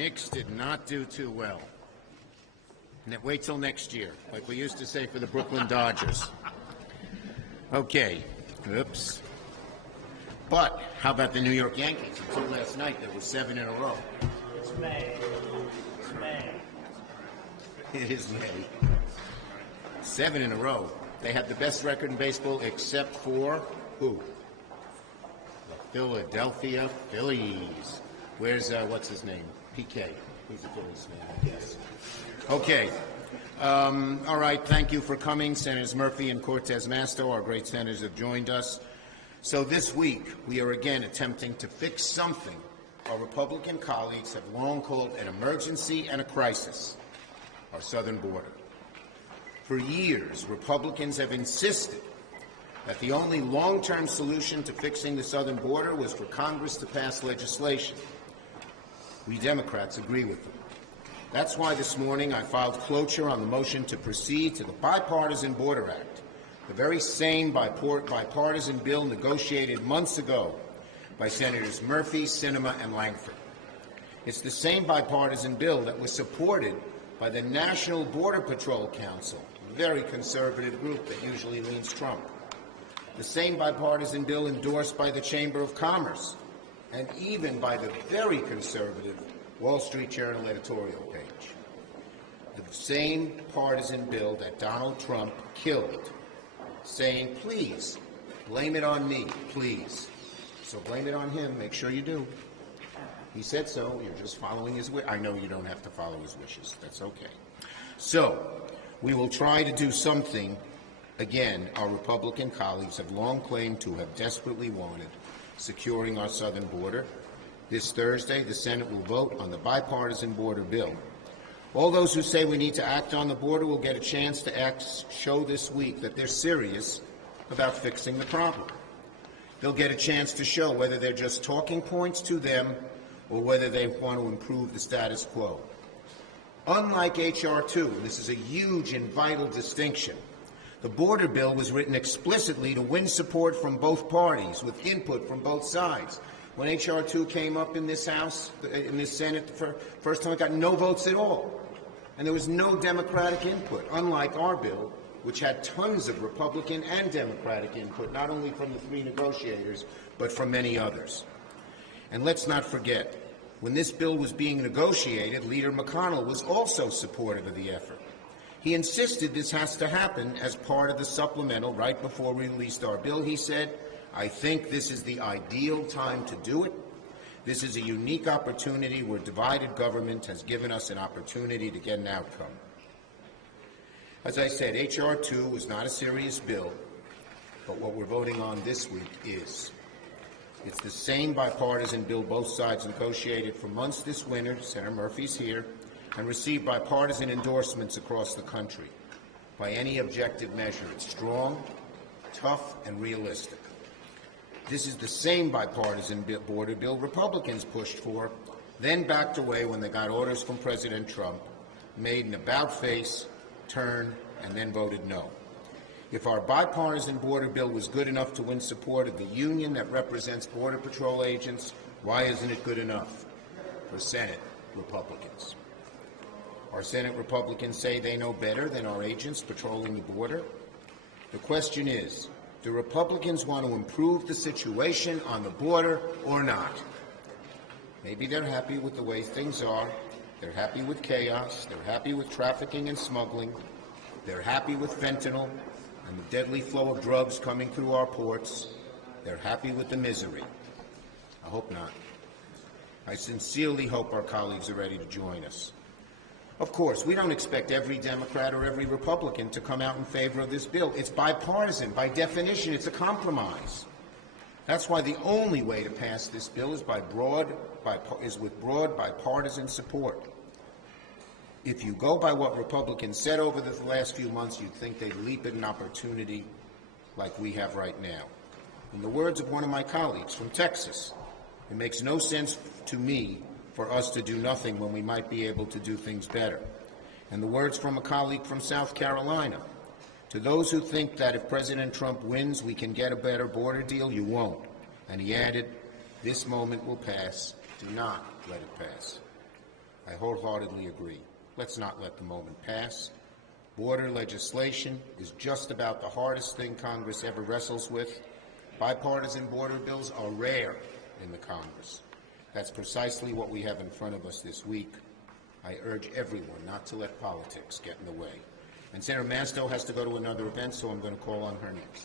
Knicks did not do too well. Wait till next year, like we used to say for the Brooklyn Dodgers. Okay. Oops. But how about the New York Yankees? Until last night, there were 7 in a row. It's May. It's May. It is May. 7 in a row. They have the best record in baseball except for who? The Philadelphia Phillies. Where's, what's his name? PK. He's a Phillies fan, I guess. Okay. All right. Thank you for coming. Senators Murphy and Cortez Masto, our great senators, have joined us. So this week, we are again attempting to fix something our Republican colleagues have long called an emergency and a crisis, our southern border. For years, Republicans have insisted that the only long-term solution to fixing the southern border was for Congress to pass legislation. We Democrats agree with them. That's why this morning I filed cloture on the motion to proceed to the Bipartisan Border Act, the very same bipartisan bill negotiated months ago by Senators Murphy, Sinema, and Langford. It's the same bipartisan bill that was supported by the National Border Patrol Council, a very conservative group that usually leans Trump. The same bipartisan bill endorsed by the Chamber of Commerce, and even by the very conservative Wall Street Journal editorial page. The same partisan bill that Donald Trump killed, saying, please, blame it on me, please. So blame it on him. Make sure you do. He said so. You're just following his wish. I know you don't have to follow his wishes. That's okay. So we will try to do something, again, our Republican colleagues have long claimed to have desperately wanted, securing our southern border. This Thursday, the Senate will vote on the bipartisan border bill. All those who say we need to act on the border will get a chance to show this week that they're serious about fixing the problem. They'll get a chance to show whether they're just talking points to them or whether they want to improve the status quo. Unlike H.R. 2, and this is a huge and vital distinction, the border bill was written explicitly to win support from both parties, with input from both sides. When H.R. 2 came up in this House, in this Senate, the first time it got no votes at all. And there was no Democratic input, unlike our bill, which had tons of Republican and Democratic input, not only from the 3 negotiators, but from many others. And let's not forget, when this bill was being negotiated, Leader McConnell was also supportive of the effort. He insisted this has to happen as part of the supplemental right before we released our bill. He said, I think this is the ideal time to do it. This is a unique opportunity where divided government has given us an opportunity to get an outcome. As I said, H.R. 2 was not a serious bill, but what we're voting on this week is. It's the same bipartisan bill both sides negotiated for months this winter. Senator Murphy's here, and received bipartisan endorsements across the country. By any objective measure, it's strong, tough, and realistic. This is the same bipartisan border bill Republicans pushed for, then backed away when they got orders from President Trump, made an about-face turn, and then voted no. If our bipartisan border bill was good enough to win support of the union that represents Border Patrol agents, why isn't it good enough for Senate Republicans? Our Senate Republicans say they know better than our agents patrolling the border. The question is, do Republicans want to improve the situation on the border or not? Maybe they're happy with the way things are. They're happy with chaos. They're happy with trafficking and smuggling. They're happy with fentanyl and the deadly flow of drugs coming through our ports. They're happy with the misery. I hope not. I sincerely hope our colleagues are ready to join us. Of course, we don't expect every Democrat or every Republican to come out in favor of this bill. It's bipartisan. By definition, it's a compromise. That's why the only way to pass this bill is with broad bipartisan support. If you go by what Republicans said over the last few months, you'd think they'd leap at an opportunity like we have right now. In the words of one of my colleagues from Texas, it makes no sense to me for us to do nothing when we might be able to do things better. And the words from a colleague from South Carolina, to those who think that if President Trump wins, we can get a better border deal, you won't. And he added, this moment will pass. Do not let it pass. wholeheartedly agree. Let's not let the moment pass. Border legislation is just about the hardest thing Congress ever wrestles with. Bipartisan border bills are rare in the Congress. That's precisely what we have in front of us this week. I urge everyone not to let politics get in the way. And Senator Mansto has to go to another event, so I'm going to call on her next.